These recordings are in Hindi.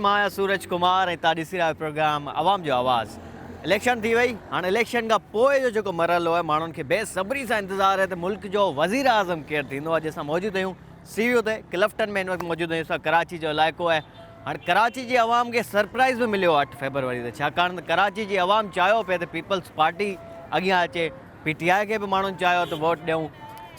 मां आहियां सूरज कुमार ऐं तव्हां ॾिसी रहिया आहियो प्रोग्राम आवाम जो आवाज़। इलेक्शन थी वई, हाणे इलेक्शन खां पोइ जो जेको मरहलो आहे माण्हुनि खे बेसब्री सां इंतज़ारु आहे त मुल्क जो वज़ीर आज़म केरु थींदो। अॼु असां मौजूदु आहियूं सीवियो ते क्लिफ्टन में, हिन वक़्तु मौजूदु आहियूं असां कराची जो इलाइक़ो आहे। हाणे कराची जी आवाम खे सरप्राइज़ बि मिलियो 8 फरवरी ते, छाकाणि त कराची जी आवाम चाहियो पिए त पीपल्स पार्टी अॻियां अचे, PTI खे बि माण्हुनि चाहियो त वोट ॾियूं।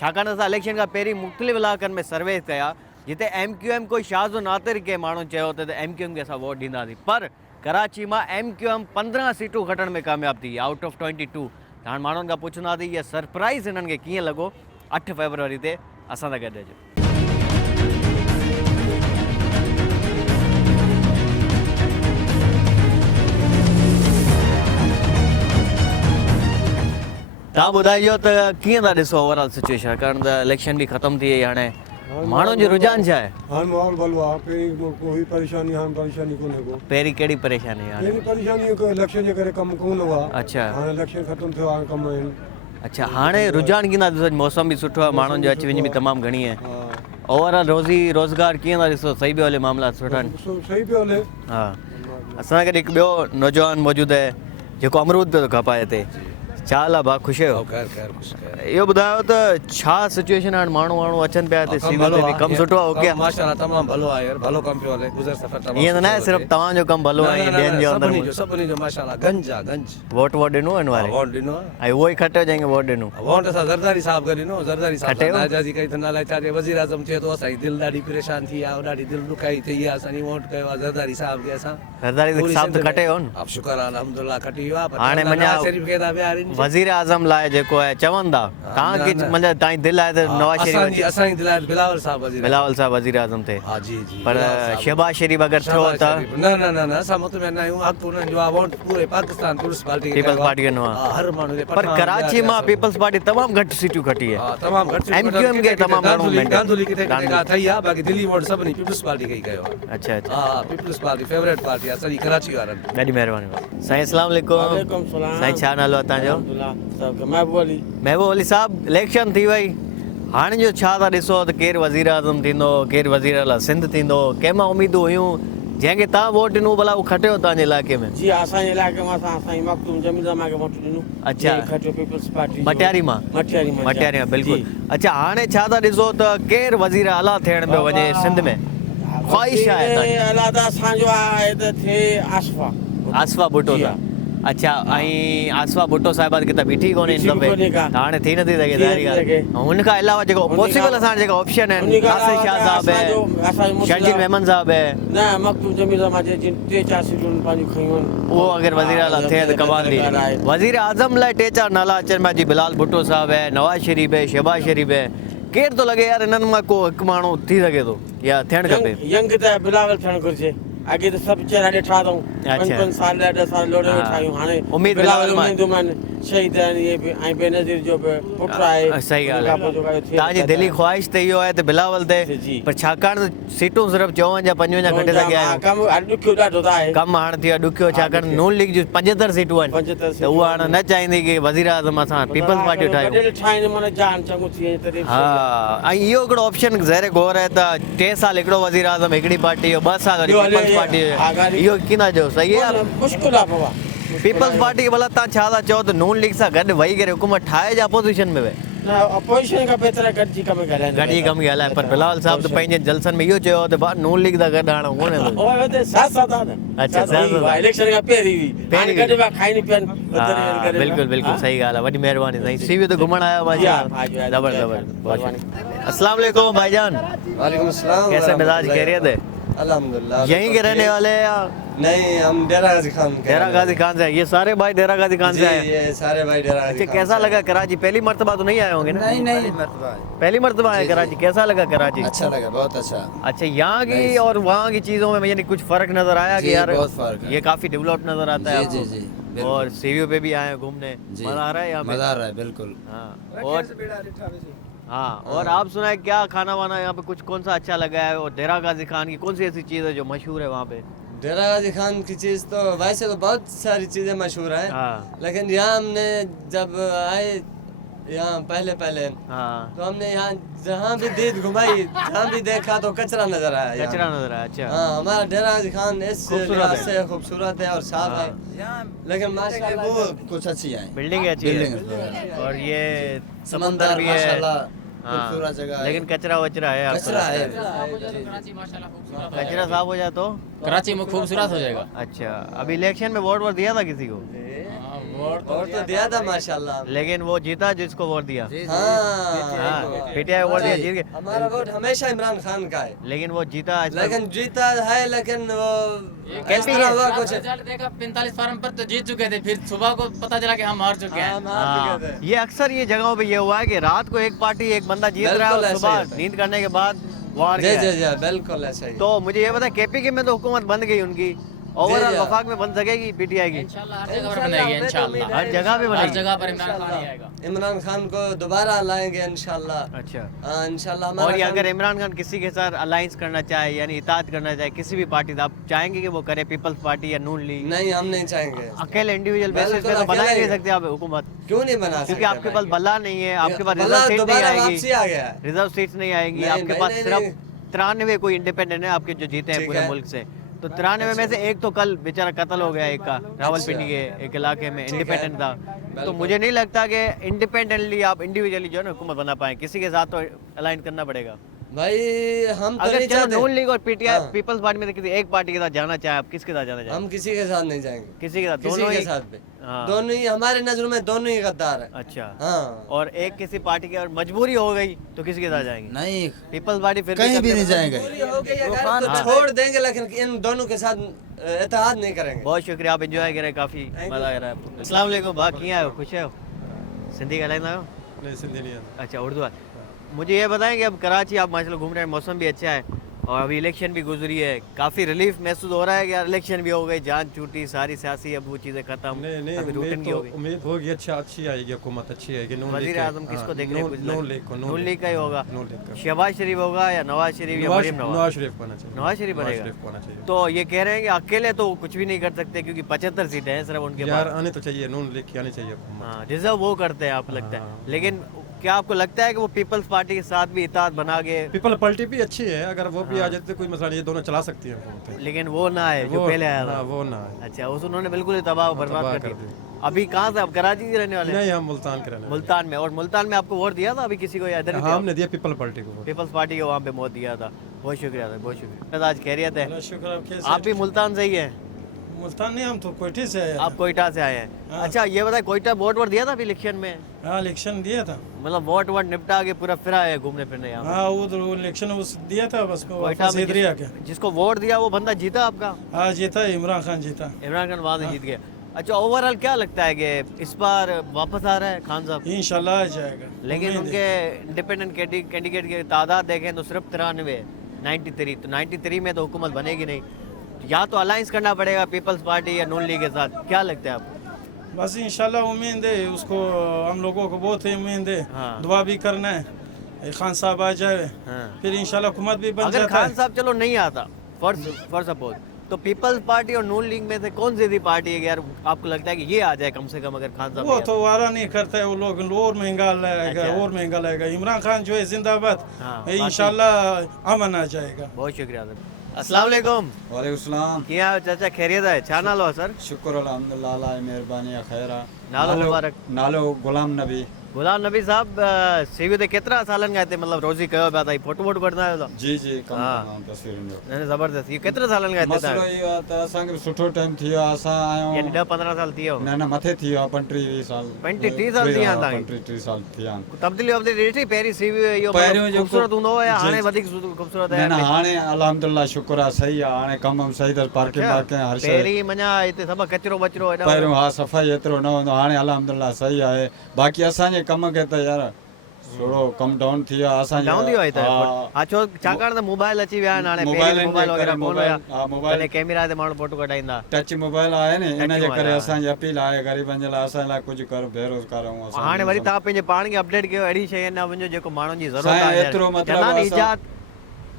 छाकाणि त असां इलेक्शन खां पहिरीं मुख़्तलिफ़ इलाइक़नि में सर्वे कया, जिते MQM कोई शाज़ो नातिर के माण्हू चयो त MQM खे असां वोट ॾींदासीं, पर कराची मां MQM 15 सीटूं खटण में कामयाबु थी, आउट ऑफ 22। त हाणे माण्हुनि खां पुछंदासीं इहा सरप्राइज़ हिननि खे कीअं लॻो 8 फरवरी ते। असां सां गॾु अचो। तव्हां ॿुधाइजो त कीअं था ॾिसो ओवरऑल सिचुएशन, छाकाणि त इलेक्शन बि ख़तमु थी वई, हाणे माण्हुनि जो रुझान छा आहे? हाणे माहौल भलो आहे, पहिरीं कोई परेशानी, हाणे परेशानी कोन्हे को। पहिरीं कहिड़ी परेशानी आहे? पहिरीं परेशानी इलेक्शन जे करे कमु कोन हुआ। अच्छा, हाणे इलेक्शन ख़तमु थियो, हाणे कमु आहिनि। अच्छा, हाणे रुझान कीअं था ॾिसो? मौसम बि सुठो आहे, माण्हुनि जो अच वञ बि तमामु घणी आहे। ओवरऑल रोज़गार कीअं था ॾिसो? सही पियो हले, मामला सुठा आहिनि? सही पियो हले। हा, असां गॾु हिकु ॿियो नौजवान मौजूदु आहे जेको अमरूद पियो खपाए हिते। छा हाल आहे भाउ, ख़ुशि आहियो? इहो ॿुधायो त छा सिचुएशन आहे? माण्हू अचनि पिया हिते, सीवियो ते बि कमु सुठो आहे? ओके, माशाल्लाह तमामु भलो आहे यार, भलो कमु पियो हले। गुज़र सफ़र तमामु ईअं त न आहे सिर्फ़ु तव्हांजो कमु भलो आहे, ॿियनि जो अंदरि सभिनी जो माशाल्लाह गंज आहे, गंज। वोट ॾिनो हिन वारे? वोट ॾिनो आहे, ऐं उहो ई खटियो जंहिंखे वोट ॾिनो? वोट असां ज़रदारी साहब खे ॾिनो। ज़रदारी साहब खटियो? नाजाजी कई त नाले छा वज़ीर आज़म थिए थो, असांजी दिलि ॾाढी परेशान थी आहे, ॾाढी दिलि ॾुखाई थी आहे। असांजी वोट कयो आहे ज़रदारी साहब खे असां। ज़रदारी साहब त खटियो न? अब शुक्र आहे अल्हम्दुलिल्लाह खटी वियो आहे। हाणे मञा वज़ीर आज़म लाइ जेको आहे चवनि था, तव्हांखे मतिलबु तव्हांजी दिलि आहे त नवाज़ शरीफ़? असांजी दिलि आहे बिलावल साहब वज़ीर आज़म थिए। हा जी जी। पर शहबाज शरीफ़ अगरि थियो त? न न न न, असां मुतमइन आहियूं। हक़ उन्हनि जो आहे, वोट पूरे पाकिस्तान पीपल्स पार्टी खे ॾिनो आहे। हर माण्हू खे। पर कराची मां पीपल्स पार्टी तमामु घटि सीटियूं खटी आहे। तमामु घटि। MQM खे तमामु घणो गांधुली किथे किथे ठही आहे, बाक़ी दिल्ली वोट सभिनी पीपल्स पार्टी खे ई कयो आहे। अच्छा अच्छा। हा, पीपल्स पार्टी फेवरेट पार्टी आहे सॼी कराची वारनि। ॾाढी महिरबानी साईं। अस्सलाम वालेकुम। साईं छा नालो आहे तव्हांजो? महबूब अली साहब, इलेक्शन थी वई, हाणे जो छा था ॾिसो त केरु वज़ीर आज़म थींदो, केरु वज़ीर आला सिंध थींदो? कंहिंमां उमेदूं हुयूं, जंहिंखे तव्हां वोट ॾिनो भला उहो खटियो तव्हांजे इलाइक़े में? जी, असांजे इलाइक़े मां असां मखदूम जमील ज़मा खे वोट ॾिनो। अच्छा, खटियो पीपल्स पार्टी मटियारी मां? मटियारी मां, बिल्कुलु। अच्छा, हाणे छा था ॾिसो त केरु वज़ीर आला थियण पियो वञे सिंध में? ख़्वाहिश आहे अला त असांजो आहे त थिए आसफा भुट्टो साहब। अच्छा, ऐं आसफा भुट्टो साहिबा किथे बीठी कोन्हे हिन दफ़े, त हाणे थी नथी सघे ज़ाहिर ॻाल्हि। हुनखां अलावा जेको पॉसिबल असां जेका ऑप्शन आहिनि, नासिर शाह साहब है, शर्जील मेमन साहब है, न मखदूम जमील ज़मा जे 3-4 सीटूं पंहिंजूं खयूं आहिनि। उहो अगरि वज़ीर आला थिए त कमाल थी। वज़ीर आज़म लाइ 3-4 नाला अचनि पिया, जी बिलाल भुट्टो साहब है, नवाज़ शरीफ़ है, शहबाज शरीफ़ है। केरु थो लॻे यार हिननि मां को हिकु माण्हू थी सघे थो या थियणु खपे? यंग त बिलावल थियणु घुरिजे। अॻे त सभु चेहरा ॾिठा अथऊं, 5-5 साल 10 साल लोड़े वेठा आहियूं। हाणे उम्मीद बिलावल शहीद आहिनि, इहे ऐं बेनज़ीर जो बि पुटु आहे। सही ॻाल्हि आहे। तव्हांजी दिली ख्वाहिश त इहो आहे त बिलावल थिए, पर छाकाणि त सीटूं सिर्फ़ु 54-55 खटे सघिया आहियूं। कमु ॾुखियो ॾाढो त आहे, कमु हाणे थी वियो ॾुखियो, छाकाणि नून लीग जूं 75 सीटूं आहिनि, त उहा हाणे न चाहींदी की वज़ीर आज़म असां पीपल्स पार्टी ठाहियूं। हा, ऐं इहो हिकिड़ो ऑप्शन ज़ाहिर गौर आहे त 3 साल हिकिड़ो वज़ीर आज़म हिकिड़ी पार्टी जो, 2 साल पीपल्स पार्टी जो, इहो कीअं जो सही आहे? मुश्किल आहे बाबा। पीपल्स पार्टी भला तव्हां छा था चओ त नून लीग सां गॾु वेही करे हुकूमत ठाहे या अपोज़िशन में वे? अपोज़िशन खां बहितर गॾिजी कमु ॻाल्हाए। पर बिलावल साहब त पंहिंजे जलसनि में इहो चयो त भाउ नून लीग सां गॾु हाणे कोन्हे। अच्छा, इलेक्शन खां पहिरीं बिल्कुलु बिल्कुलु सही ॻाल्हि आहे। वॾी महिरबानी साईं। सीवियो ते घुमण आया हुआ? ज़बरदस्त। अस्सलाम वालेकुम भाईजान। वालेकुम अस्सलाम। कैसे मिजाज, खैरियत है? अल्हम्दुलिल्लाह। यहीं के रहने वाले हैं या? नहीं, हम डेरा गाजी खान के। डेरा गाजी खान से? ये सारे भाई डेरा गाजी खान से आए? ये सारे भाई डेरा गाजी अच्छा, कैसा लगा कराची? पहली मर्तबा तो नहीं आए होंगे ना? नहीं, पहली मर्तबा आए कराची। कैसा लगा कराची? अच्छा लगा, बहुत अच्छा। अच्छा, यहाँ की और वहाँ की चीज़ों में यानी कुछ फर्क नजर आया कि यार बहुत फर्क है। ये काफी डेवलप नजर आता है आपको? जी। और सीवियो पे भी आए हैं घूमने, मजा आ रहा है यहाँ पे? मजा आ रहा है बिल्कुल। हाँ, और आप सुनाए क्या खाना वाना यहाँ पे कुछ कौन सा अच्छा लगा है? और डेरा गाजी खान की कौन सी ऐसी चीज़ है जो मशहूर है वहाँ पे? डेरा गाजी खान की चीज़ तो वैसे तो बहुत सारी चीज़ें मशहूर हैं, हाँ। लेकिन यहाँ हमने जब आए यहाँ पहले पहले हाँ तो हमने यहाँ जहाँ भी दीद घुमाई जहाँ भी देखा तो कचरा नजर आया यहाँ। कचरा नजर आया। अच्छा हाँ हमारा डेरा गाजी खान इस खूबसूरत लिहाज है। से खूबसूरत है और साफ है, लेकिन माशाल्लाह वो कुछ अच्छी है बिल्डिंग अच्छी है बिल्डिंग और ये समंदर समंदर भी है। माशाल्लाह हाँ, खूबसूरत जगह है। लेकिन कचरा वचरा है आपको कचरा है। कचरा साफ हो जाए तो कराची में खूबसूरत हो जाएगा। अच्छा अभी इलेक्शन में वोट दिया था किसी को और तो दिया था माशाल्लाह। लेकिन वो जीता जिसको वोट दिया हाँ पीटीआई वोट दिया जीत गए हमारा वोट हमेशा इमरान खान का है, लेकिन वो जीता आज तक। लेकिन जीता है लेकिन वो कैसे इस तरह हुआ कुछ रिजल्ट देखा 45 फार्म पर तो जीत चुके थे, फिर सुबह को पता चला कि हम हार चुके हैं। हम हार हाँ, चुके थे। ये अक्सर ये जगहों पे ये हुआ है कि रात को एक पार्टी एक बंदा जीत रहा है और बिल्कुल ऐसा सुबह ही होता है। नींद करने के बाद वो हार जी गया जी है। जी बिल्कुल ऐसा ही। तो मुझे ये पता है केपी में तो हुकूमत बन गई उनकी, ओवरऑल जी। वफाक में बन सकेगी पीटीआई की इंशाल्लाह हर जगह पर बनेगी इंशाल्लाह। हर जगह पे हर बनेगी। जगह पर इमरान खान ही आएगा। इमरान खान को दोबारा लाएंगे इंशाल्लाह। अच्छा हाँ इंशाल्लाह और हमारा ये अगर खान- इमरान खान किसी के साथ अलायंस करना चाहे यानी इताअत करना चाहे किसी भी पार्टी से, आप चाहेंगे कि वो करे पीपल्स पार्टी या नून लीग? नहीं हम नहीं चाहेंगे, अकेले इंडिविजुअल बेसिस पे बिल्कुल तो बना ही अकेले नहीं ही। सकते आप हुकूमत, क्यों नहीं बना सकते क्योंकि आपके भाई? पास बल्ला नहीं है, आपके पास बल्ला रिजर्व सीट नहीं दोबारा आएगी, वापसी आ गया है। रिजर्व सीट्स नहीं आएंगी नहीं, आपके नहीं, पास नहीं, सिर्फ नहीं। 93 कोई इंडिपेंडेंट है आपके जो जीते हैं ठीक पूरे है। मुल्क से, तो 93 में से एक तो कल बेचारा कत्ल हो गया, एक का रावलपिंडी के एक इलाके में इंडिपेंडेंट था। तो मुझे नहीं लगता कि इंडिपेंडेंटली आप इंडिविजुअली जो है ना हुकूमत बना पाए, किसी के साथ तो अलाइन करना पड़ेगा। भाई हम तो अगर नहीं चलो चाहते, नून लीग और पीटीआई हाँ। पीपल्स पार्टी में से किसी एक पार्टी के साथ जाना चाहे, आप किसके साथ जाना चाहेंगे? हम किसी के साथ नहीं जाएंगे, किसी के साथ, किसी दोनों के ही? साथ भी हाँ। दोनों ही हमारे नजरों में दोनों ही गद्दार है। अच्छा हाँ और एक किसी पार्टी की और मजबूरी हो गई तो किसके साथ जाएंगे? नहीं पीपल्स पार्टी फिर कहीं भी करने नहीं में- जाएंगे हो गई अगर हाँ। तो छोड़ देंगे, लेकिन इन दोनों के साथ इत्तेहाद नहीं करेंगे। बहुत शुक्रिया, आप एंजॉय करें, काफी मजा आ रहा है आपको। अस्सलाम वालेकुम, भाग किया हो, खुश हो? सिंधी ॻाल्हाईंदा आहियो? नहीं सिंधी नहीं आता। अच्छा उर्दू आहे। मुझे ये बताएं कि अब कराची आप माशाल्लाह घूम रहे हैं, मौसम भी अच्छा है और अभी इलेक्शन भी गुजरी है, काफ़ी रिलीफ महसूस हो रहा है कि यार इलेक्शन भी हो गई, जान छूटी, सारी सियासी अब वो चीज़ें खत्म, नहीं नहीं अभी रूटीन की हो गई। उम्मीद होगी अच्छी आएगी, हुकूमत अच्छी आएगी। नून लीग वजीर के- आजम किसको हाँ, देख रहे हैं? कुछ नून लीग को, नून लीग का ही होगा। नून लीग का। शहबाज शरीफ होगा या नवाज शरीफ या मरीम नवाज? नवाज शरीफ को आना चाहिए। नवाज शरीफ बनेगा? शरीफ को आना चाहिए। तो ये कह रहे हैं कि अकेले तो वो कुछ भी नहीं कर सकते क्योंकि 75 सीटें हैं सिर्फ उनके यार पास। आने तो चाहिए, नून लीग की आनी चाहिए हुकूमत। हाँ रिजर्व वो करते हैं आप लगता है, हाँ। लेकिन क्या आपको लगता है कि वो पीपल्स पार्टी के साथ भी इताद बना के, पीपल पार्टी भी अच्छी है, अगर वो भी आ जाते तो कोई मसला नहीं, ये दोनों चला सकती है हुकूमत। लेकिन वो ना है जो वो- पहले आया था? हाँ, वो ना है। अच्छा उस उन्होंने बिल्कुल ही तबाह बर्बाद तबाह कर कर दिया। अभी कहाँ से आप? कराची के रहने वाले हैं? नहीं हम मुल्तान के रहने वाले मुल्तान में। और मुल्तान में आपको वोट दिया था अभी किसी को या इधर हैं। भी हाँ दिया? हमने दिया पीपल पार्टी को वोट। पीपल्स पार्टी को वहाँ पे वोट दिया था। बहुत शुक्रिया था, बहुत शुक्रिया। आज खैरियत है? शुक्र आप कैसे? आप भी मुल्तान से ही हैं? मुल्तान नहीं, हम तो कोयटे से आए आप कोयटा से आए हैं? अच्छा ये बताए कोयटा वोट दिया था अभी इलेक्शन में? हाँ इलेक्शन दिया था। मतलब वोट निपटा के पूरा फिरा है घूमने फिरने यहाँ? हाँ उधर इलेक्शन उस दिया था, बस कोयटा वापस में इधर ही आ गया। जिसको वोट दिया वो बंदा जीता आपका? हाँ जीता, इमरान खान जीता। इमरान खान वहाँ से जीत गया। अच्छा ओवरऑल क्या लगता है कि इस बार वापस आ रहा है खान साहब? इंशाल्लाह आ जाएगा। लेकिन उम्मीद उनके है। इंडिपेंडेंट कैंडिडेट की तादाद देखें तो सिर्फ 93 93, तो 93 में तो हुकूमत बनेगी नहीं, या तो अलायंस करना पड़ेगा पीपल्स पार्टी या नून लीग के साथ। क्या लगता है आपको? बस इंशाल्लाह उम्मीद है उसको, हम लोगों को बहुत है उम्मीद है। हाँ। दुआ भी करना है खान साहब आ जाए, हाँ। फिर इंशाल्लाह हुकूमत भी बन अगर जाता खान है। साहब चलो नहीं आता फॉर सपोज, तो पीपल्स पार्टी और नून लीग में से कौन सी ऐसी पार्टी है कि यार आपको लगता है कि ये आ जाए कम से कम अगर खान साहब वो नहीं तो वारा नहीं करता है, वो लोग और महंगा लाएगा, अच्छा। और महंगा लाएगा। इमरान खान जो है जिंदाबाद, हाँ, इंशाल्लाह अमन आ जाएगा। आता? बहुत शुक्रिया सर। अस्सलाम वालेकुम, वालेकुम सलाम। क्या हाल चाचा, खैरियत है? छा नालो आहे सर? शुक्र अल्हम्दुलिल्लाह, अल्लाह जी मेहरबानी आहे, खैर आहे। नालो मुबारक। नालो गुलाम नबी। गुलाम नबी साहब सीवी ते केतिरा सालनि खां हिते मतिलबु रोज़ी कयो पिया था, फोटो वोटो कढंदा आहियो था? जी जी कम हाँ। तमाम तस्वीरुनि जो न ज़बरदस्त। इहो केतिरे सालनि खां हिते मसलो था? इहो आहे त असांखे बि सुठो टाइम थी वियो आहे, असां यानी आहियूं 10-15 साल थी वियो? न न मथे थी वियो आहे, 25-20 साल। 25-30 साल थी विया आहिनि तव्हांखे? 25-30 साल थी विया आहिनि। तब्दीली वब्दीली ॾिठी? पहिरीं सीवी इहो पहिरियों मतिलबु जेको- ख़ूबसूरत हूंदो हो या जी। हाणे वधीक ख़ूबसूरत न आहे? न हाणे अल्हम्दुलिल्लाह शुक्र आहे, सही आहे, हाणे कम सही अथसि, पार्किंग वार्किंग हर शइ। पहिरीं मञा हिते सभु कचिरो वचिरो हेॾा पहिरियों हा सफ़ाई एतिरो न हूंदो, हाणे अल्हम्दुलिल्लाह सही आहे। बाक़ी असांजे कम खे त यार थोरो कम डाउन थी वियो आहे असांजो। डाउन थी वियो आहे हिते? हा। हा छो? छाकाणि त मोबाइल अची विया आहिनि हाणे, मोबाइल पहिरीं मोबाइल वग़ैरह कोन हुया, हा मोबाइल तॾहिं कैमरा ते माण्हू फोटो कढाईंदा। टच मोबाइल आहे न, इन जे मोबाइल करे आहे। असांजी अपील आहे ग़रीबनि जे लाइ, असांजे लाइ कुझु करो, बेरोज़गार आहियूं असां। हाणे वरी तव्हां पंहिंजे पाण खे अपडेट कयो, अहिड़ी शइ न वञो जेको माण्हुनि जी ज़रूरत साईं आहे। एतिरो मतिलबु जनानी असां- इजाद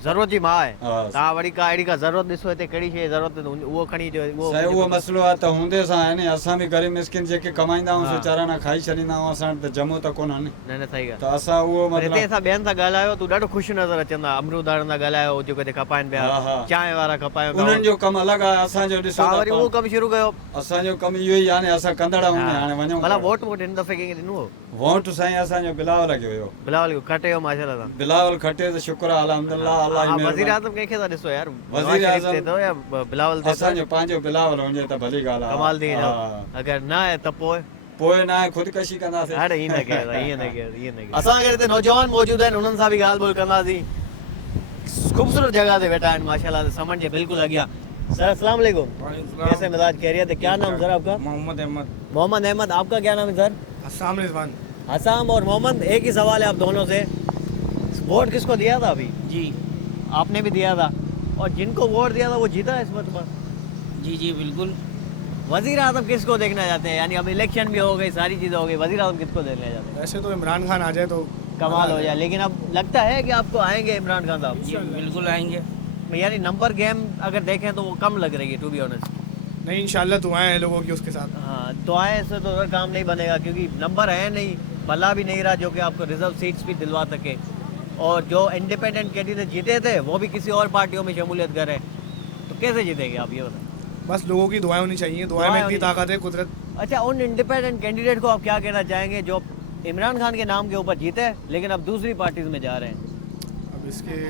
ज़रूरत जी मां आहे हा। तव्हां वरी का अहिड़ी का ज़रूरत ॾिसो हिते कहिड़ी शइ ज़रूरत उहो खणी अचो साईं उहो मसइलो आहे त हूंदे सां आहे नी असां बि गरीब मिसकिन जेके कमाईंदा आहियूं हा। चाराना खाई छॾींदा आहियूं असां वटि त जमो त कोन नी न न सही त आहे असां उहो पर हिते मतिलबु असां ॿियनि सां ॻाल्हायो तूं ॾाढो ख़ुशि नज़र अचंदा अमरूद वारनि सां ॻाल्हायो जेको हिते खपाइनि पिया हा, हा। चांहि वारा खपाइनि उन्हनि जो कमु अलॻि आहे असांजो ॾिसो तव्हां था वरी उहो कमु शुरू कयो असांजो कमु इहो ई आहे नी असां कंदड़ आहियूं नी, हाणे वञूं भला था। वोट हिन दफ़े कंहिंखे ॾिनो वोट साईं असांजो बिलावल खे हुयो बिलावल खटियो माशाल्लाह सां बिलावल खटे त शुक्र आहे अल्हम्दुलिल्लाह अलाह जी हा, वज़ीर महिरबानी आज़म कंहिंखे था ॾिसो यार वज़ीर नवाज़ शरीफ़ आज़म ते तो या बिलावल ते असांजो पंहिंजो बिलावल हुजे त भली ॻाल्हि आहे कमाल थी हा। अगरि न आहे त पोइ पोइ न आहे ख़ुदकशी कंदासीं अरे ईअं न कयो ईअं न कयो ईअं न कयो असां अगरि हिते नौजवान मौजूद आहिनि उन्हनि सां बि ॻाल्हि ॿोल कंदासीं ख़ूबसूरत जगह ते वेठा आहिनि माशाल्लाह से समझ जे बिल्कुल अॻियां सर अस्सलाम वालेकुम कैसे मिजाज खैरियत है क्या नाम सर आपका मोहम्मद अहमद मोहम्मद अहमद आपका क्या नाम है सर अस्सलाम रिजवान हसाम और मोहम्मद एक ही सवाल है आप दोनों से वोट किसको दिया था अभी जी आपने भी दिया था और जिनको वोट दिया था वो जीता है इस मरतबा जी जी बिल्कुल वजीर आजम किसको देखना चाहते हैं यानी अब इलेक्शन भी हो गई सारी चीज़ें हो गई वजीर आजम किसको देखना चाहते हैं वैसे तो इमरान खान आ जाए तो कमाल हो जाए लेकिन अब लगता है कि आपको आएंगे इमरान खान साहब जी बिल्कुल आएंगे यानी नंबर गेम अगर देखें तो वो कम लग रही है टू बी ऑनेस्ट नहीं इंशाल्लाह दुआएं हैं लोगों की उसके साथ हाँ तो आए से तो उधर काम नहीं बनेगा क्योंकि नंबर है नहीं भला भी नहीं रहा जो कि आपको रिजर्व सीट्स भी दिलवा सके और जो इंडिपेंडेंट कैंडिडेट जीते थे वो भी किसी और पार्टियों में शमूलियत करें तो कैसे जीतेंगे आप ये बताएं बस लोगों की दुआएं होनी चाहिए दुआएं में दुआएं इतनी होनी- ताकत है कुदरत अच्छा उन इंडिपेंडेंट कैंडिडेट को आप क्या कहना चाहेंगे जो इमरान खान के नाम के ऊपर जीते लेकिन अब दूसरी पार्टीज में जा रहे हैं अब इसके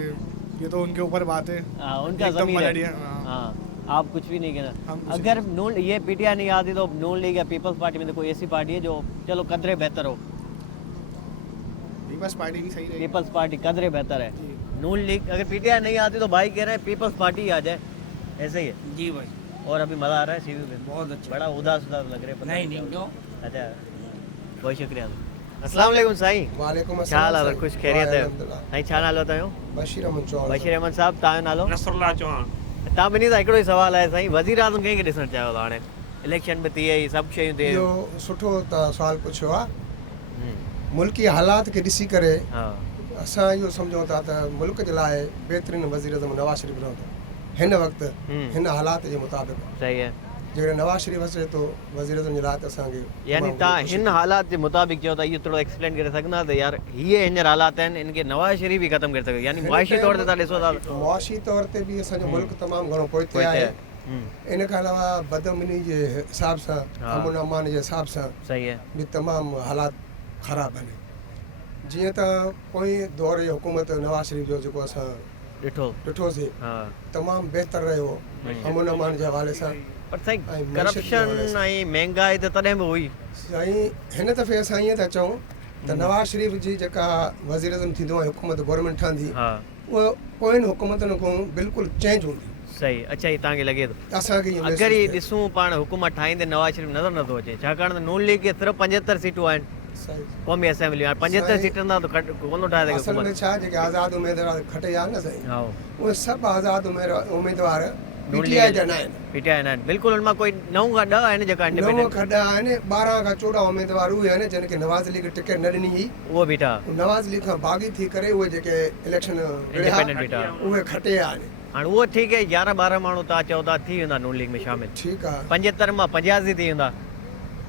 ये तो उनके ऊपर बात है हाँ, उनका एकदम ज़मीर मलड़ी है है, हाँ। हाँ आप कुछ भी नहीं कहना हम कुछ अगर नून ये पीटीआई नहीं आती तो नून लीग या पीपल्स पार्टी में तो कोई ऐसी पार्टी है जो चलो कदरे बेहतर हो पीपल्स पार्टी भी सही रहेगी पीपल्स पार्टी कदरे बेहतर है जी। नून लीग अगर पीटीआई नहीं आती तो भाई कह रहे हैं पीपल्स पार्टी ही आ जाए ऐसे ही है जी भाई और अभी मज़ा आ रहा है सीवी में बहुत अच्छा बड़ा उदास उदास लग रहे हैं पता नहीं क्या नहीं क्यों हो- अच्छा बहुत शुक्रिया अस्सलाम वालेकुम साईं वालेकुम छा हाल आहे ख़ुशि ख़ैरियत आहे अल्हम्दुलिल्लाह साईं छा नालो तव्हांजो बशीर अहमद चौहान बशीर अहमद साहब तव्हांजो नालो नसरुल्लाह चौहान तव्हां ॿिन्ही सां हिकिड़ो ई सुवालु आहे साईं वज़ीर आज़म कंहिंखे ॾिसणु चाहियो था हाणे इलेक्शन बि थी वई सभु शयूं थी इहो वयूं सुठो त सवाल पुछियो आहे हम्म, मुल्की हालात खे ॾिसी करे हा असां इहो सम्झूं था त मुल्क जे लाइ बहितरीनु वज़ीर आज़म नवाज़ शरीफ़ रहंदो हिन वक़्तु हम्म। हिन हालात जे मुताबिक़ सही है जेकॾहिं नवाज़ शरीफ़ अचे थो वज़ीर आज़म जे लाइ त असांखे यानी तमामु तव्हां ख़ुशी हिन हालात जे मुताबिक़ चयो था इहो थोरो एक्सप्लेन करे सघंदा त यार हीअ हींअर हालात आहिनि इनखे नवाज़ शरीफ़ ई ख़तमु करे सघे यानी हिन मुआशी तौर ते तव्हां ॾिसो था टाइम मुआशी तौर ते बि असांजो मुल्क तमामु घणो पोइ पोइ आहे हम्म, इन खां अलावा बदअमनी जे हिसाब सां हा। अमन अमान जे हिसाब सां सही है बि तमामु हालात ख़राबु आहिनि जीअं त पोएं दौर जी हुकूमत नवाज़ शरीफ़ जो जेको असां ॾिठो ॾिठोसीं हा तमामु बहितर रहियो अमन अमान जे हवाले सां पर साईं ऐं मैशत जे हवाले करप्शन सां। ऐं महांगाई त तॾहिं बि हुई साईं हिन दफ़े असां ईअं था चऊं त नवाज़ शरीफ़ जी जेका वज़ीर आज़म थींदो आहे हुकूमत गवर्नमेंट ठहंदी हा उहा पोयनि हुकूमतुनि खां बिल्कुलु चेंज हूंदी सही अच्छा ही तव्हांखे लॻे थो असांखे इहो अगरि ही महसूसु ॾिसूं पाण हुकूमत ठाहींदे नवाज़ शरीफ़ नज़र नथो अचे छाकाणि त नून लीग खे सिर्फ़ु 75 सीटूं आहिनि थिए। साईं, क़ौमी असेंबली हाणे 75 साईं, सीटनि सां त कोन ठाहे सघे असल में हुकूमत छा जेके आज़ादु उमेदवार खटे विया न साईं हा उहे सभु आज़ादु उमेदवार नून पीटीआई लीग जा न आहिनि पीटीआई आहिनि बिल्कुलु हुन मां कोई 9 खां 10 आहिनि जेका नव इंडिपेंडेंट खॾा आहिनि 12 खां 14 उमेदवार उहे आहिनि जिन खे नवाज़ लीग टिकट न ॾिनी हुई उहो बीठा नवाज़ लीग खां बाग़ी थी करे उहे जेके इलेक्शन इंडिपेंडेंट बीठा उहे खटे विया आहिनि हाणे उहो ठीकु आहे 11-12 माण्हू तव्हां चओ था थी वेंदा नून लीग में शामिल ठीकु आहे 75 मां 85 थी वेंदा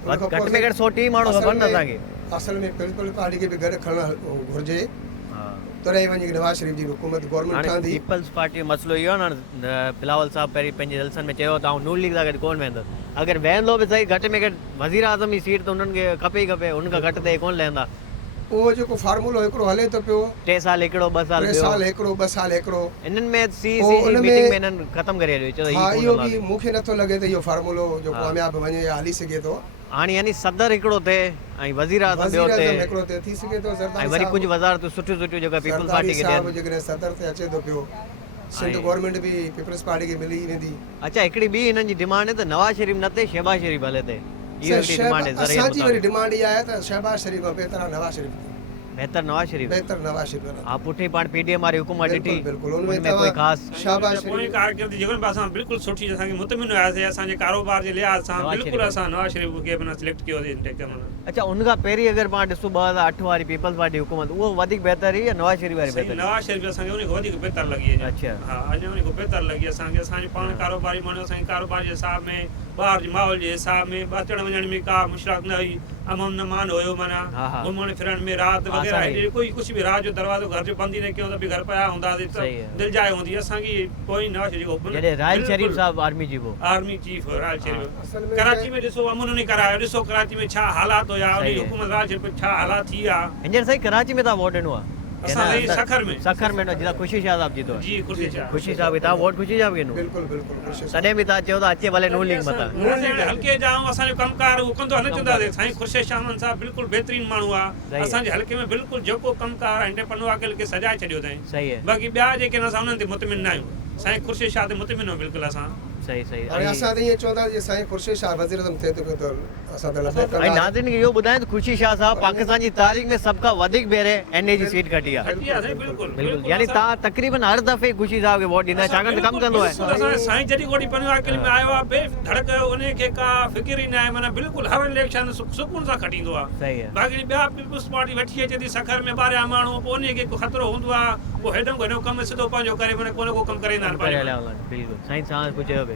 उन खां घटि में पोइ घटि 130 माण्हू असल खपनि न में- असांखे असल में पीपल्स पार्टी खे बि गॾु खणणु घुरिजे हा तॾहिं वञी नवाज़ शरीफ़ जी हुकूमत गवर्नमेंट हाणे ठहंदी पीपल्स पार्टी जो मसइलो इहो आहे न हाणे बिलावल साहब पहिरीं पंहिंजे जलसनि में चयो त आउं नून लीग सां गॾु कोन वेंदुसि अगरि वेंदो बि सही घटि में घटि वज़ीर आज़म जी सीट त उन्हनि खे खपे ई खपे उन खां घटि त हे कोन लहंदा उहो जेको फार्मूलो हिकिड़ो हले थो पियो 3 साल हिकिड़ो 2 साल 3 ॿियो साल हिकिड़ो 2 साल हिकिड़ो इन्हनि में सी पोइ सी जी उन मीटिंग में- में इन्हनि ख़तमु करे हलियो चयो त हा हीअ इहो कोन बि हलंदो। मूंखे नथो लॻे त इहो फार्मूलो जो हा। कामयाब वञे या हली सघे थो हाणे यानी सदर हिकिड़ो थिए ऐं वज़ीर आज़म वज़ीर ॿियो आज़म थिए हिकिड़ो थिए थी सघे थो ऐं ज़रदारी वरी साहब- कुझु वज़ारतूं सुठियूं सुठियूं जेका पीपल्स ज़रदारी पार्टी खे साहब ॾियनि जेकॾहिं सदर ते अचे थो पियो सिंध ऐं- गवर्नमेंट बि पीपल्स पार्टी खे मिली वेंदी अच्छा हिकिड़ी ॿी हिननि जी डिमांड आहे त नवाज़ शरीफ़ न थिए शहबाज शरीफ़ हले थिए इहो हिकिड़ी डिमांड आहे ज़रूरी असांजी वरी मुताबिक़। डिमांड इहा आहे त शहबाज शरीफ़ खां बहितर आहे नवाज़ शरीफ़ बेहतर नवाज शरीफ बेहतर नवाज शरीफ बना आप पुठी पाण पीडीएम वारी हुकूमत ॾिठी बिल्कुल उनमें कोई ख़ास शाबाश कोई शरीफ कारकिर्दी जेको बि असां बिल्कुलु सुठी असांखे मुतमिन हुयासीं असांजे कारोबार जे लिहाज़ सां नवाज़ बिल्कुलु शरीफ। असां नवाज़ शरीफ खे माना सिलेक्ट कयो माना अच्छा उनखां पहिरीं अगरि पाण ॾिसूं 2008 वारी पीपल्स पार्टी हुकूमत उहो वधीक बहितर हुई या नवाज शरीफ वारी सही बहितर नवाज़ शरीफ असांखे उन खां वधीक बहितर लॻी अञा अच्छा हा अञा उन खां बहितर लॻी असांखे असांजे पाण कारोबारी माण्हू असांजे कारोबार जे हिसाब में ॿाहिरि जे माहौल जे हिसाब में अचण वञण में का मुश्किलात न हुई अमन नमान हुयो माना हा, हा। घुमण फिरण में राति वग़ैरह आसानी। हेॾे कोई कुझु बि राति जो दरवाज़ो घर जो बंदि ई न कयो त बि घर पिया हूंदासीं सही है। दिलि जाइ हूंदी असांखे कोई नवाज़ शरीफ हुकुम जॾहिं राहिल शरीफ बिल्कुलु। साहब आर्मी जी वो आर्मी चीफ राज शरीफ असल में कराची में ॾिसो अमन उन करायो ॾिसो कराची में छा हालात हुया सही उन है। हुकूमत राज शरीफ छा हालात थी विया हींअर साईं कराची में तव्हां वोट ॾिनो आहे असां वई सखर में सखर में जितां ख़ुशी शाह साहब जीतो आहे जी खुर्शी छा ख़ुशी साहब बि तव्हां वोट ख़ुशी साहब खे ॾिनो बिल्कुल बिल्कुल कोशिश तॾहिं बि तव्हां चयो था अचे भले नून लीग मथां असां हल्के जा ऐं असांजो कमकार उहो कंदो न चवंदासीं साईं ख़ुर्शीद शामन साहब बिल्कुलु बहितरीन माण्हू सही आहे है। असांजे हल्के में बिल्कुलु जेको कमकार आहे पनो आहे के सजाए छॾियो अथई सही है बाक़ी ॿिया जेके असां उन्हनि ते मुतमिन न आहियूं साईं ख़ुर्शीद शाह ते मुतमिन आहियूं बिल्कुलु असां सही सही हाणे असां त ईअं चवंदासीं साईं ख़ुर्शीद शाह वज़ीर आज़म थिए थो पियो त असां त लबे ऐं कंदा नाज़रीन खे इहो ॿुधायां त ख़ुशी शाह साहब पाकिस्तान जी तारीख़ में सभ खां वधीक भेरे एनए जी सीट खटी आहे खटी आहे साईं बिल्कुलु बिल्कुलु यानी तव्हां तक़रीबन हर दफ़े ख़ुशी साहब खे वोट ॾींदा आहियो छाकाणि त कमु कंदो आहे असां साईं जॾहिं गोड़ी पनो अकेले में आयो आहे बेधड़क उनखे का फिकिर ई न आहे माना बिल्कुलु हर इलेक्शन सुकून सां खटींदो आहे सही आहे बाक़ी ॿिया पीपल्स पार्टी वठी अचे थी सखर में ॿारियां माण्हू पोइ उनखे को ख़तरो हूंदो आहे पोइ हेॾो हेॾो कमु सिधो पंहिंजो करे माना को न को कमु करे करे हलिया हलनि बिल्कुलु साईं तव्हां कुझु चयो पिए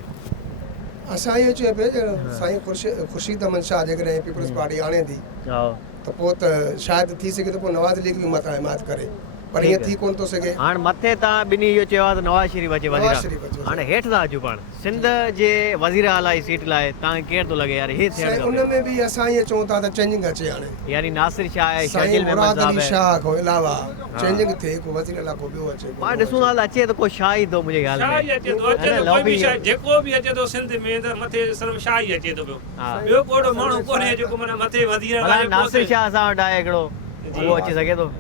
असां इहो चयो पियो जो साईं ख़ुर्शीद अमन शाह जेकॾहिं पीपल्स पार्टी आणे थी हा त पोइ त शायदि थी सघे त पोइ नवाज़ लीग बि मथां हिमायत करे पर ईअं थी कोन थो सघे हाणे मथे तव्हां ॿिन्ही इहो चयो आहे त नवाज़ शरीफ अचे नवाज़ शरीफ वज़ीर अचे। हाणे हेठि था अचूं पाण सिंध जे वज़ीर आला जी सीट लाइ तव्हांखे केरु थो लॻे यार हे साईं थियणु उन खपे में बि असां ईअं चऊं था त चेंजिंग अचे हाणे यानी नासिर शाह आहे साईं शाकिल मुराद मेमन अली साहब आहे शाह खां अलावा चेंजिंग थिए को वज़ीर अला को ॿियो अचे पाण ॾिसूं था त अचे त को शाह ई थो मुंहिंजे ख़्याल शाह ई में अचे थो अचे थो कोई बि शइ जेको बि अचे थो सिंध में त मथे सिर्फ़ु शाह ई अचे थो पियो हा ॿियो कोई माण्हू कोन्हे जेको माना मथे वज़ीर भला नासिर शाह असां वटि आहे हिकिड़ो उहो अची सघे थो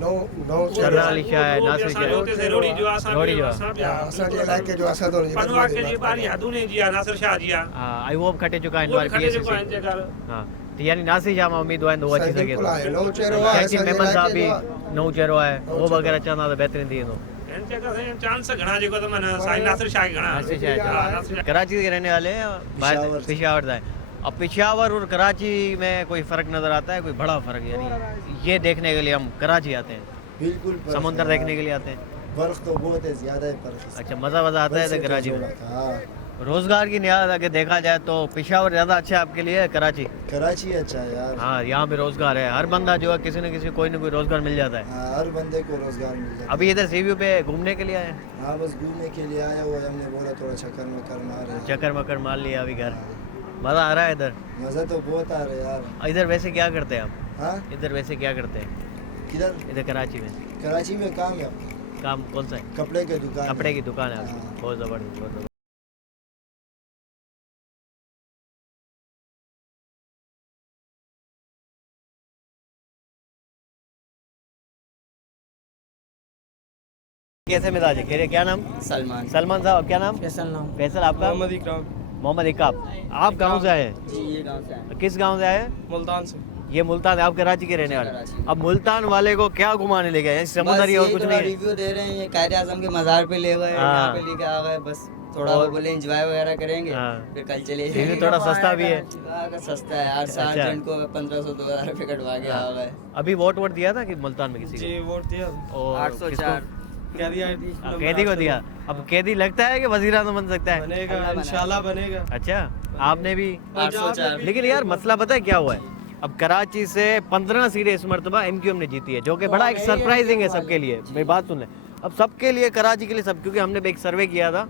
नओ सरदार अली शाह आहे नासिर शाह रोड़ी जो असां रोड़ी जो असांजे इलाइक़े जो असां त पनवा के जी बारी हदूने जी आहे नासिर शाह जी आहे हा ऐं उहो बि खटे चुका आहिनि उहो वारी बि खटे PSC चुका आहिनि जेका हा त यानी नासिर शाह मां उमेद आहिनि त उहो अची सघे थो आहे नओ चेहरो आहे शाकिल असांजे मेमन साहब बि इलाइक़े जो नओं चेहरो आहे उहो बि अगरि अचंदा त बहितरीन थी वेंदो हिन जेका साईं चांस घणा जेको त माना साईं नासिर शाह के घणा नासिर शाह हा, नासिर शाह। कराची के रहने वाले हैं बाहर पेशावर से हैं। अब पेशावर और कराची में कोई फ़र्क नज़र आता है कोई बड़ा फ़र्क यानी ये देखने के लिए हम कराची आते हैं बिल्कुल समुंदर देखने के लिए आते हैं फर्क तो बहुत है ज्यादा है फर्क अच्छा मज़ा आता है तो कराची में हाँ रोज़गार की निगाह अगर देखा जाए तो पेशावर ज़्यादा अच्छा है आपके लिए है कराची कराची अच्छा है यार हाँ यहाँ पे रोज़गार है हर बंदा जो है किसी न किसी कोई ना कोई रोज़गार मिल जाता है हाँ, हर बंदे को रोजगार मिल जाता है अभी इधर सी पे घूमने के लिए आए हैं हाँ बस घूमने के लिए आया हुआ है, हमने बोला थोड़ा चक्कर मक्कर मार रहे हैं। चक्कर मक्कर मार लिया अभी घर मज़ा आ रहा है इधर मजा तो बहुत आ रहा है यार। इधर वैसे क्या करते हैं आप हाँ इधर वैसे क्या करते हैं किधर इधर कराची में कराची में काम है अपना, काम कौन सा है कपड़े के दुकान कपड़े है। की दुकान है आपकी हाँ। बहुत ज़बरदस्त बहुत ज़बरदस्त कैसे मिजाज है क्या नाम सलमान सलमान साहब क्या नाम फैसल नाम फैसल आपका मोहम्मद इकराम मोहम्मद इकाब आप गांव से आए हैं जी ये गांव से आए किस गांव से आए हैं मुल्तान से ये मुल्तान है आप कराची के रहने वाले अब मुल्तान वाले को क्या घुमाने ले गए समुद्र ही और कुछ नहीं है रिव्यू दे रहे हैं ये कायदे आजम के मज़ार पे ले गए हाँ। यहाँ पे लेके आ गए बस थोड़ा और- वो बोले एंजॉय वगैरह करेंगे हाँ। फिर कल चले ये भी थोड़ा सस्ता भी है वहाँ का सस्ता है हर साल अच्छा। जन को 1500-2000 रुपये कटवा के आ गए अभी वोट दिया था कि मुल्तान में किसी जी वोट दिया को और 804 क्या दिया कैदी को दिया अब कैदी लगता है कि वजीर आज़म बन सकता है बनेगा इंशाल्लाह बनेगा अच्छा आपने भी 804 लेकिन यार मसला पता है क्या हुआ है अब कराची से 15 सीटें इस मरतबा MQM ने जीती है जो कि बड़ा एक सरप्राइजिंग है सबके लिए मेरी बात सुन लें अब सबके लिए कराची के लिए सब क्योंकि हमने एक सर्वे किया था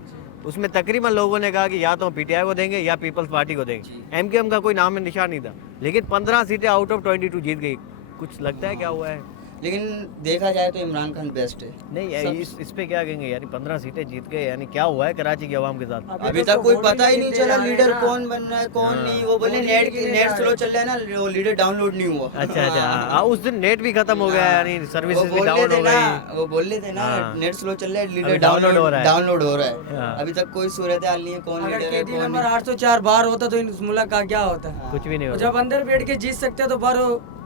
उसमें तकरीबन लोगों ने कहा कि या तो हम PTI को देंगे या पीपल्स पार्टी को देंगे MQM का कोई नाम निशान नहीं था लेकिन 15 सीटें आउट ऑफ 22 जीत गई कुछ लगता है क्या हुआ है लेकिन देखा जाए तो इमरान खान बेस्ट है नहीं यार, इस पे क्या कहेंगे यानी 15 सीटें जीत गए यानी क्या हुआ है कराची की आवाम के साथ अभी तक कोई पता ही नहीं चला लीडर कौन बन रहा है कौन नहीं वो बोले नेट स्लो चल रहा है ना वो लीडर डाउनलोड नहीं हुआ अच्छा अच्छा हाँ उस दिन नेट भी खत्म हो गया यानी वो सर्विसेज भी बोल डाउन रहे हो थे गई ना वो बोल रहे थे ना हाँ। नेट स्लो चल रहा है अभी लीडर download हो रहा है। डाउनलोड हो रहा है हाँ। अभी तक कोई सूरत हाल नहीं है कौन अगर लीडर है केदी कौन नंबर नहीं 804 बाहर होता तो इस मुल्क का क्या होता कुछ भी नहीं और होता जब अंदर बैठ के जीत सकते तो बाहर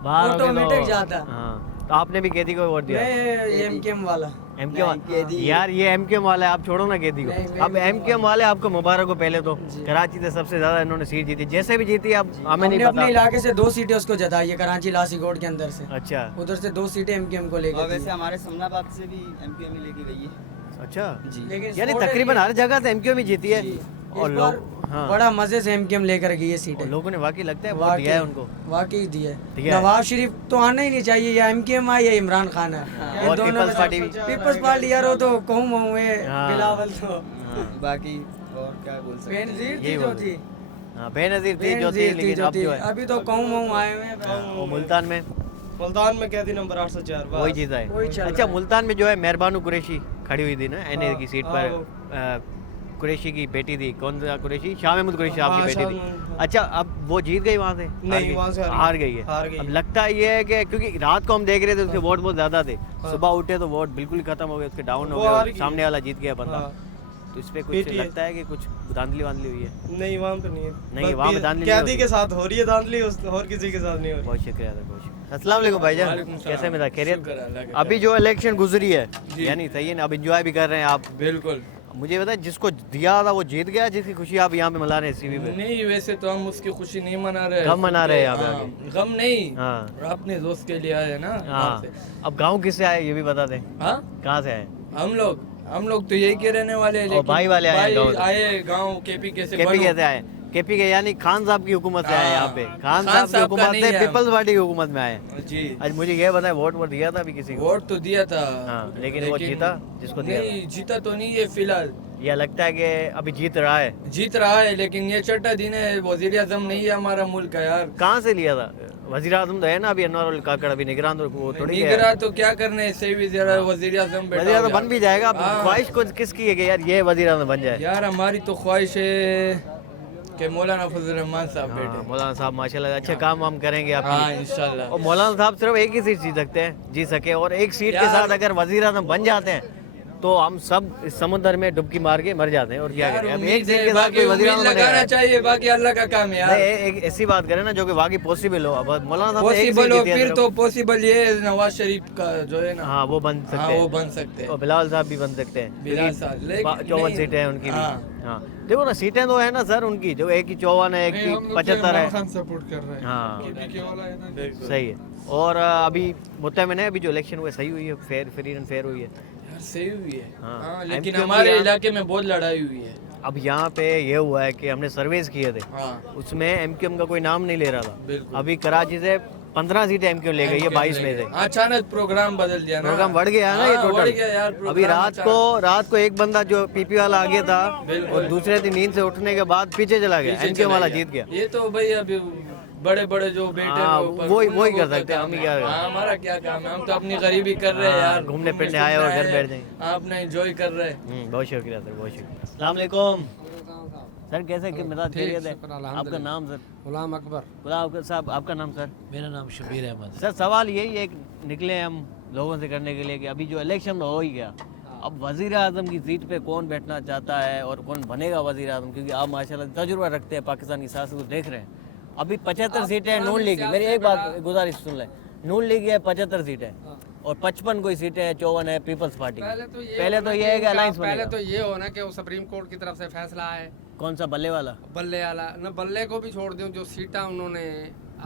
बाहर हो गए ऑटोमेटिक तो- जाता हाँ तो आपने भी केदी को वोट दिया? मैं एमकेएम वाला। एमकेएम वाला यार, ये एमकेएम वाला है, आप छोड़ो ना केदी को। अब एमकेएम वाले आपको मुबारक हो। पहले तो कराची से सबसे ज्यादा इन्होंने सीट जीती, जैसे भी जीती अब हमें नहीं अपने पता। इलाके से 2 सीटें उसको जताई है, कराची लासीकोट के अंदर से। अच्छा, उधर से 2 सीटें एमकेएम को लेकर। वैसे हमारे समनाबाद से भी एमकेएम ही लेके गई है। अच्छा जी। लेकिन यानी तकरीबन हर जगह से एमकेएम ही जीती है। और लोग हाँ, बड़ा मजे से एमकेएम लेकर गई है सीटें। लोगों ने वाकई लगता है वोट दिया है उनको। वाकई दिया दिया है। है। नवाज शरीफ तो आना ही नहीं चाहिए, या एमकेएम आए या इमरान खान है। इन और दोनों पीपल्स में पार्टी भी। पीपल्स पार्टी यार वो तो कहूँ महू है हाँ। बिलावल तो। बाकी और क्या बोल सकते हैं। बेनजीर थी यही जो बोल थी। हाँ, बेनजीर थी जो थी, बेनजीर थी लेकिन जो अब थी। जो है अभी तो कहूँ महू आए हुए हैं। वो मुल्तान में मुल्तान में कहती नंबर 804 वही चीज़ है। वही चल अच्छा, रहा है। मुल्तान में जो है मेहरबानू कुरैशी खड़ी हुई थी ना एनए की सीट पर। कुरैशी की बेटी थी, कौन सा कुरैशी? शाह महमूद कुरैशी साहब की बेटी थी। अच्छा, अब वो जीत गई वहाँ से? नहीं, वहाँ से हार गई है। हार गई। अब लगता ये है कि क्योंकि रात को हम देख रहे थे उसके वोट बहुत ज्यादा थे, सुबह उठे तो वोट बिल्कुल ही खत्म हो गए, उसके डाउन हो वो हार गए, गई। सामने वाला जीत गया बंदा। तो इस पे कुछ PTA लगता है कि कुछ धांधली वांधली हुई है? नहीं, वहाँ पे नहीं है। नहीं, वहाँ पे धांधली नहीं कैदी होती। के साथ हो रही है धांधली, और किसी के साथ नहीं हो रही। बहुत शुक्रिया था, बहुत शुक्रिया। अस्सलाम वालेकुम भाईजान, कैसे मिला? खैरियत? अभी जो इलेक्शन गुजरी है यानी सही है ना, अब इंजॉय भी कर रहे हैं आप? बिल्कुल। मुझे बताए जिसको दिया था वो जीत गया, जिसकी खुशी आप यहाँ पे मना रहे हैं सीवी पे? नहीं, वैसे तो हम उसकी खुशी नहीं मना रहे। गम मना रहे हैं यहाँ पे हाँ, आके। गम नहीं, हाँ अपने दोस्त के लिए आए ना। हाँ। अब गाँव किससे आए ये भी बता दें, हाँ, कहाँ से आए? हम लोग तो यही के रहने वाले हैं, और लेकिन भाई वाले आए गाँव से? आए गाँव केपी कैसे केपी कैसे आए? केपी के यानी खान साहब की हुकूमत से आए यहाँ पे? खान साहब की साहब का हुकूमत नहीं से है। पीपल्स पार्टी की हुकूमत में आए? जी। आज मुझे ये बताए वोट वोट दिया था अभी किसी को? वोट तो दिया था। हाँ, लेकिन वो जीता जिसको दिया? नहीं, जीता तो नहीं है फिलहाल। या लगता है कि अभी जीत रहा है? जीत रहा है, लेकिन ये छठा दिन है, वजीर आजम नहीं है हमारा मुल्क का यार। कहाँ से लिया था? वजीर आजम तो है ना अभी अनवर काकड़, अभी निगरान तो वो थोड़ी गया है। निगरान तो क्या करने, इससे भी जरा वजीर आजम वजीर आजम बन भी जाएगा। अब हाँ। ख्वाहिश कुछ किसकी है कि यार ये वजीर आजम बन जाए? यार हमारी तो ख्वाहिश है कि मौलाना फजल रहमान साहब हाँ, बैठे। मौलाना साहब माशाल्लाह अच्छे काम वाम करेंगे हाँ, आपके। इंशाल्लाह। और मौलाना साहब सिर्फ एक ही सीट जीत सकते हैं, जीत सके, और एक सीट के यार- साथ अगर वजीर आजम बन जाते हैं तो हम सब इस समुद्र में डुबकी मार के मर जाते हैं। और क्या यार करें, अब उम्मीद एक सीट है, के साथ बाकी कोई वजीर उम्मीद आजम बनेगा। लगाना चाहिए, बाकी अल्लाह का काम है यार। नहीं, एक ऐसी बात करें ना जो कि वाकई पॉसिबल हो। अब मौलाना साहब ने एक सीट पॉसिबल हो, जीती है फिर सिर्फ। तो पॉसिबल ये है, नवाज शरीफ का जो है ना। हाँ वो बन सकते हाँ, हैं। वो बन सकते हैं। और बिलावल साहब भी बन सकते हैं। बिलाल साहब, लेकिन 54 नहीं- सीटें हैं उनकी भी। हाँ। हाँ देखो ना, सीटें तो है ना सर उनकी, जो एक की 54 है, एक की 75 है। सपोर्ट कर रहे हाँ हैं। सही है। और अभी मुतमिन है, अभी जो इलेक्शन हुए सही हुई है, फेयर फ्री एंड फेयर हुई है? यार सही हुई है। हाँ। हाँ, लेकिन MQM हमारे यहाँ- इलाके में बहुत लड़ाई हुई है। अब यहाँ पे ये हुआ है कि हमने सर्वेस किए थे, हाँ, उसमें एमक्यूएम का कोई नाम नहीं ले रहा था। बिल्कुल। अभी कराची से 15 सीटें एमक्यूएम ले गई है 22 में से। अचानक प्रोग्राम बदल दिया ना। प्रोग्राम बढ़ गया है ना ये हाँ, बढ़ गया यार टोटल। प्रोग्राम अभी रात को एक बंदा जो पीपी वाला आगे था बिल्कुल। और दूसरे दिन नींद से उठने के बाद पीछे चला गया, पीछे एमक्यूएम चला वाला गया। जीत गया। ये तो भाई अभी बड़े बड़े जो बेटे हाँ, हैं ऊपर, वही उन कर लोगों का सकते हैं, हम काम ही है। क्या करें। हाँ, हमारा क्या काम है, हम तो अपनी गरीबी कर रहे हैं हाँ, यार। घूमने फिरने आए और घर बैठ जाएं। हाँ, अपना एंजॉय कर रहे हैं। बहुत शुक्रिया सर, बहुत शुक्रिया। अस्सलाम वालेकुम सर, कैसे कि मिजाज खैरियत है? आपका नाम सर? गुलाम अकबर। गुलाम साहब, आपका नाम सर? मेरा नाम शबीर अहमद। सर सवाल यही एक निकले हम लोगों से करने के लिए कि अभी जो इलेक्शन हो ही गया, अब वज़ीर आज़म की सीट पे कौन बैठना चाहता है और कौन बनेगा वज़ीर आज़म, क्योंकि आप माशाल्लाह तजुर्बा रखते हैं, पाकिस्तानी सियासत को देख रहे हैं। अभी 75 सीटें हैं नून लीग की। मेरी एक बात गुजारिश सुन लें, नून लीग है 75 सीटें और 55 कोई सीटें हैं, 54 है पीपल्स पार्टी। पहले तो ये है कि अलायंस पहले बनेगा। तो ये हो ना कि वो सुप्रीम कोर्ट की तरफ से फैसला है, कौन सा बल्ले वाला? बल्ले वाला न, बल्ले को भी छोड़ दूं, जो सीटा उन्होंने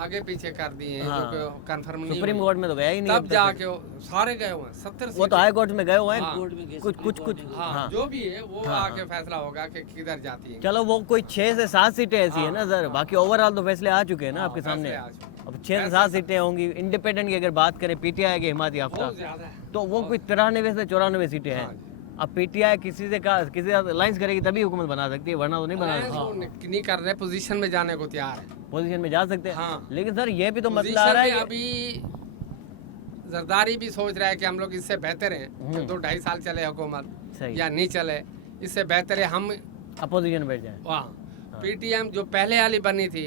आगे पीछे कर दी हैं, हाँ। जो कंफर्म नहीं सुप्रीम हुई, कोर्ट में तो गया ही नहीं तब अब तक। जाके वो सारे गए हुए हैं 70 वो तो हाई कोर्ट में गए हुए हैं। हाँ। कुछ हाँ, हाँ। जो भी है वो हाँ, आके फैसला होगा कि किधर जाती है। चलो वो कोई 6 से 7 सीटें ऐसी है ना सर, बाकी ओवरऑल तो फैसले आ चुके हैं ना आपके सामने। फैसले आ चुके अब 6 से 7 सीटें होंगी। इंडिपेंडेंट की अगर बात करें, पीटीआई के हिमायत याफ्ता, बहुत ज्यादा है। तो वो कोई 93 से 94 सीटें हैं। अब पीटीआई किसी से अलायंस करेगी तभी हुकूमत बना सकती है, वरना तो नहीं बना सकती। वो नहीं कर रहे, पोजीशन में जाने को तैयार है। पोजीशन में जा सकते हैं। हाँ। लेकिन सर ये भी तो मसला आ रहा है पोजीशन कि में अभी जरदारी भी सोच रहा है कि हम लोग इससे बेहतर हैं कि 2-2.5 साल चले हुकूमत सही या नहीं चले, इससे बेहतर है हम अपोजिशन में बैठ जाए। वहाँ पीटीएम जो पहले वाली बनी थी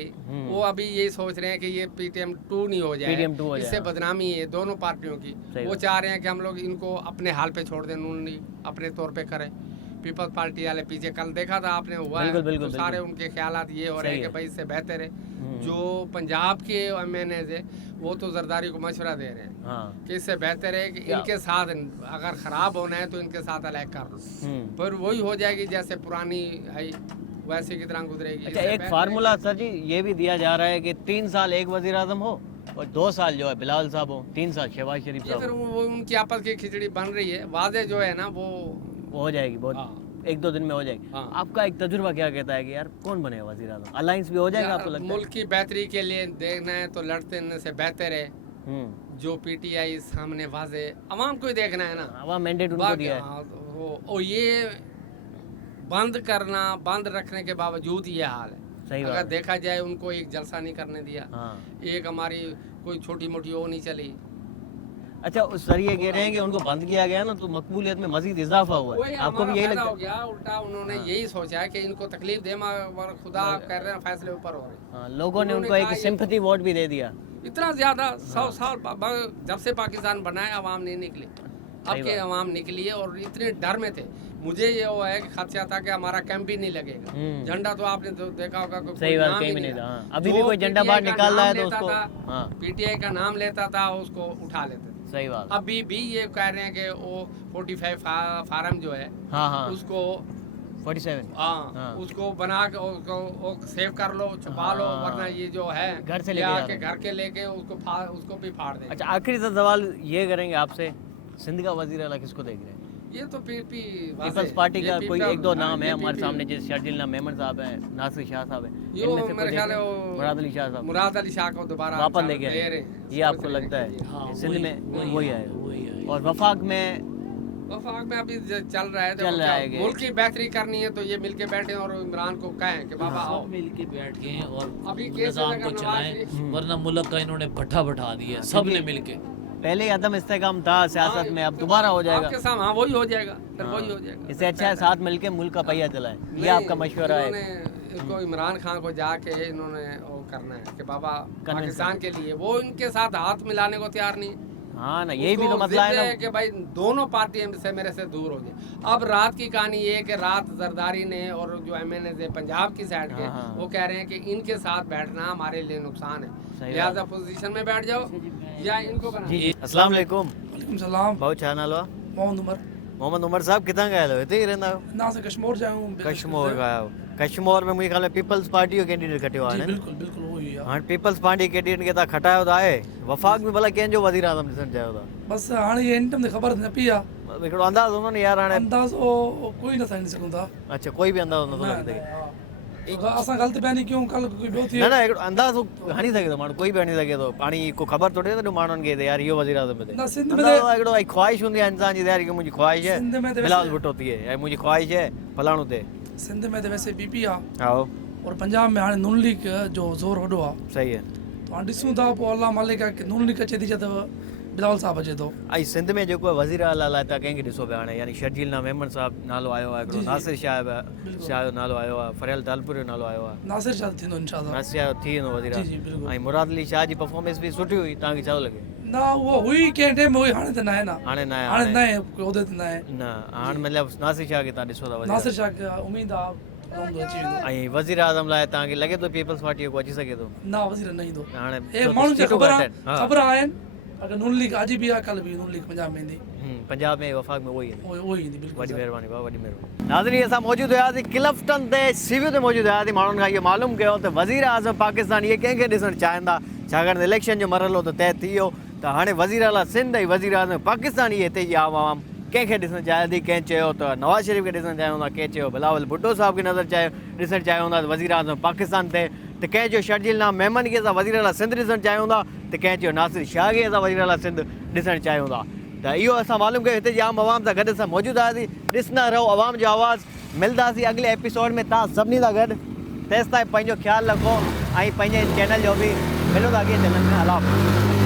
वो अभी ये सोच रहे हैं कि ये पीटीएम 2 नहीं हो जाए, PTM 2 हो इससे जाए। बदनामी है दोनों पार्टियों की। सही वो बात। चाह रहे हैं कि हम लोग इनको अपने हाल पे छोड़ दें, नून लीग अपने तौर पे करे, पीपल्स पार्टी वाले पीछे कल देखा था आपने हुआ बिल्कुल, है बिल्कुल, तो सारे उनके ख्यालात ये हो रहे हैं सही कि है। भाई इससे बेहतर है जो पंजाब के एमएनए है वो तो जरदारी को मशवरा दे रहे हैं हाँ कि इससे बेहतर है कि क्या? इनके साथ अगर खराब होना है तो इनके साथ अलग कर लो पर वही हो जाएगी जैसे पुरानी है वैसे की तरह गुजरेगी। अच्छा इससे एक बेहतर है फार्मूला सर जी ये भी दिया जा रहा है कि 3 साल एक वजीर आजम हो और 2 साल जो है बिलावल साहब हो, 3 साल शहबाज शरीफ ये साहब फिर हो। वो उनकी आपस की खिचड़ी बन रही है वादे जो है ना वो वो हो जाएगी बहुत हाँ। 1-2 दिन में हो जाएगी। हाँ। आपका एक तजुर्बा क्या कहता है कि यार कौन बनेगा वजीर आजम? अलायंस भी हो जाएगा आपको लगता है? मुल्क की बेहतरी के लिए देखना है तो लड़ते से बेहतर है जो पीटीआई सामने वाजे अवाम को ही देखना है ना। आवाम मैंडेट उनको बाकी दिया है। हाँ, और ये बंद करना बंद रखने के बावजूद ये हाल है। सही अगर बात है। देखा जाए उनको एक जलसा नहीं करने दिया हाँ एक हमारी कोई छोटी मोटी वो नहीं चली। अच्छा उस सर ये कह रहे हैं कि उनको बंद किया गया ना तो मकबूलियत में मजीद इजाफा हुआ वही है। आपको हमारा भी यही फायदा लगता हो है? गया उल्टा उन्होंने यही सोचा है कि इनको तकलीफ दे मगर खुदा कह रहे हैं फैसले ऊपर हो रहे हैं। हाँ, लोगों ने उन्होंने उनको एक कहा ये- सिंपैथी वोट भी दे दिया। इतना ज्यादा 100 साल जब से पाकिस्तान बना है अवाम नहीं निकली अब सही के बात। अवाम निकली है और इतने डर में थे। मुझे ये वो है कि खदशा था कि हमारा कैंप ही नहीं लगेगा झंडा तो आपने तो देखा होगा कोई सही बात नाम कहीं ही भी नहीं नहीं था। था। हाँ, अभी जो भी कोई झंडा बाहर PTI का निकाल रहा है नाम तो लेता उसको था, हाँ पीटीआई का नाम लेता था उसको उठा लेते थे। सही बात। अभी भी ये कह रहे हैं कि वो 45 फार्म जो है हाँ हाँ उसको 47 हाँ हाँ। उसको बना के उसको वो सेव कर लो छुपा लो हाँ। वरना ये जो है घर से ये लेके जा आके रहे हैं। घर के लेके उसको भी फाड़ दे। अच्छा आखिरी सा सवाल ये करेंगे आपसे, सिंध का वजीर आला किसको देख रहे हैं? ये तो पीपी पीपल्स पार्टी का कोई 1-2 नाम है हमारे सामने जैसे शर्जिल मेमन साहब हैं, नासिर शाह साहब हैं, ये इनमें से मेरे कोई ख्याल है देख- वो मुराद अली शाह साहब मुराद अली शाह को दोबारा वापस ले लेके रहे आए हैं। ये आपको लगता है सिंध में वही आएगा? और वफाक में वफाक में अभी चल रहा है चल रहा है कि- मुल्क की बेहतरी करनी है तो ये मिलके बैठे और इमरान को कहें कि बाबा आओ मिल के बैठ गए और अभी केस निजाम लगा को नवाज चलाएं शरीफ- वरना मुल्क का इन्होंने भट्ठा बैठा दिया सब ने मिल के। पहले ही अदम इस्तेकाम था सियासत हाँ, में, अब दोबारा हो जाएगा। आपके सामने हाँ वही हो जाएगा फिर हाँ। वही हो जाएगा। इससे अच्छा है साथ मिलके मुल्क का पहिया चलाएं, ये नहीं, आपका मशवरा है। इन्होंने इसको इमरान खान को जाके इन्होंने वो करना है कि बाबा Convince पाकिस्तान के लिए वो इनके साथ हाथ मिलाने को तैयार नहीं है। हाँ ना यही भी तो उसको मसला है जिद ना। कि भाई दोनों पार्टी से मेरे से दूर हो जाए। अब रात की कहानी ये है कि रात जरदारी ने और जो एमएनए थे पंजाब की साइड के हाँ, हाँ। वो कह रहे हैं कि इनके साथ बैठना हमारे लिए नुकसान है सही लिहाजा पोजीशन में बैठ जाओ या इनको बना। जी अस्सलाम वालेकुम। सलाम बहुत छा नालो आहे? मोहम्मद उमर मोहम्मद उमर साहब किथां खां आहियो? हिते ई रहंदा आहियो? ना से कश्मीर जाऊं कश्मीर खां आहियो। कश्मीर में मुंहिंजे ख्याल में पीपल्स पार्टी जो कैंडिडेट खटियो आहे न? बिल्कुल बिल्कुल वही है हाणे पीपल्स पार्टी कैंडिडेट खे तव्हां खटायो त आहे, वफ़ाक़ में भला कंहिंजो वज़ीर आज़म ॾिसणु चाहियो था? बस हाणे ये इंटम ते ख़बर न पई आहे मतिलबु हिकिड़ो अंदाज़ हूंदो न यार हाणे। अंदाज़ो कोई न साइंस सघूं था अच्छा कोई बि अंदाज़ो नथो न, लॻी सघे। असां ग़लति बयानी कयूं कल कोई ॿियो थी न न हिकिड़ो अंदाज़ो हणी सघे थो माण्हू, कोई बि हणी सघे थो। पाणी को ख़बर थोरी न माण्हुनि खे त यार इहो वज़ीर आज़म हिते। न सिंध में अंदाज़ो हिकिड़ो भाई ख़्वाहिश हूंदी आहे इंसान जी यार कि मुंहिंजी ख़्वाहिश है सिंध में त बिलावल वैसे भुट्टो थिए या मुंहिंजी ख़्वाहिश है फलाणो थिए। सिंध में त वैसे बीपी आहे आओ और पंजाब में हाणे नून लीग जो ज़ोर वॾो आहे सही है। तो हाणे ॾिसूं था पोइ अलाह मालिक आहे की नून लीग अचे थी त बिलावल साहब अचे थो। ऐं सिंध में जेको आहे वज़ीर आला लाइ तव्हां कंहिंखे ॾिसो पिया हाणे, यानी शर्जील मेमन साहब नालो आयो आहे, हिकिड़ो नासिर शाह शाह जो नालो आयो आहे, फरियल तालपुर जो नालो आयो आहे, नासिर शाह थींदो इंशाअल्लाह। नासिर शाह थी वेंदो वज़ीर जी जी बिल्कुलु ऐं मुराद अली शाह जी परफॉर्मेंस बि सुठी हुई, तव्हांखे छा थो लॻे? न उहो हुई कंहिं टाइम हुई हाणे त न आहे न हाणे न आहे हाणे न हाणे आहे कोई उहिदे ते न आहे न हाणे मतिलबु नासिर शाह खे तव्हां ॾिसो था वज़ीर नासिर शाह खे उमेद आहे रहंदो अची वेंदो ऐं वज़ीर आज़म लाइ तव्हांखे लॻे थो पीपल्स पार्टीअ को अची सघे थो? न वज़ीर न ईंदो हाणे ए छो त माण्हुनि खे सीटूं ख़बर घटि आहे आहिनि। हा। ख़बर आहिनि अगरि नून लीग अॼु बि आहे कल्ह बि नून लीग पंजाब में ईंदी पंजाब में वफ़ाक़ में उहो ई आहे। उहो ई ईंदी बिल्कुलु वॾी महिरबानी भाउ, वॾी महिरबानी। नाज़रीन असां मौजूदु हुयासीं क्लिफ्टन ते सिविल ते मौजूदु हुयासीं, माण्हुनि खां इहो मालूम कयो त वज़ीर आज़म पाकिस्तान इहे कंहिंखे ॾिसणु चाहिंदा, छाकाणि त इलेक्शन जो मरहलो त तइ थी वियो त हाणे वज़ीर आला सिंध ऐं वज़ीर आज़म पाकिस्तान इहे हिते जी आवाम कंहिंखे ॾिसणु चाहे थी। कंहिं चयो त नवाज़ शरीफ़ खे ॾिसणु चाहियूं था, कंहिं चयो बिलावल भुट्टो साहब खे ॾिसणु चाहियूं था वज़ीर आज़म पाकिस्तान ते, त कंहिं चयो शर्जील मेमन खे असां वज़ीर आला सिंध ॾिसणु चाहियूं था, त कंहिं चयो नासिर शाह खे असां वज़ीर आला सिंध ॾिसणु चाहियूं था। त इहो असां मालूम कयो, हिते जी आम आवाम सां गॾु असां मौजूदु आयासीं। ॾिसंदा रहो आवाम जो आवाज़, मिलंदासीं अॻिले एपिसोड में तव्हां सभिनी सां गॾु। तेसिताईं पंहिंजो ख़्यालु रखो ऐं पंहिंजे चैनल जो बि मिलो था अॻे चैनल में। अलाह हाफ़िज़।